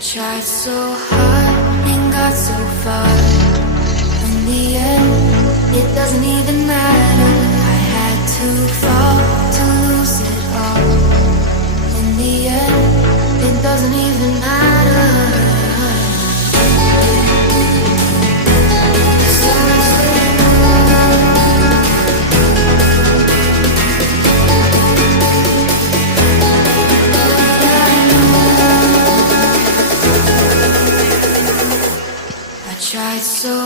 Tried so hard and got so far. In the end, it doesn't even matter. I had to fall to lose it all. In the end, it doesn't even matter. Tried so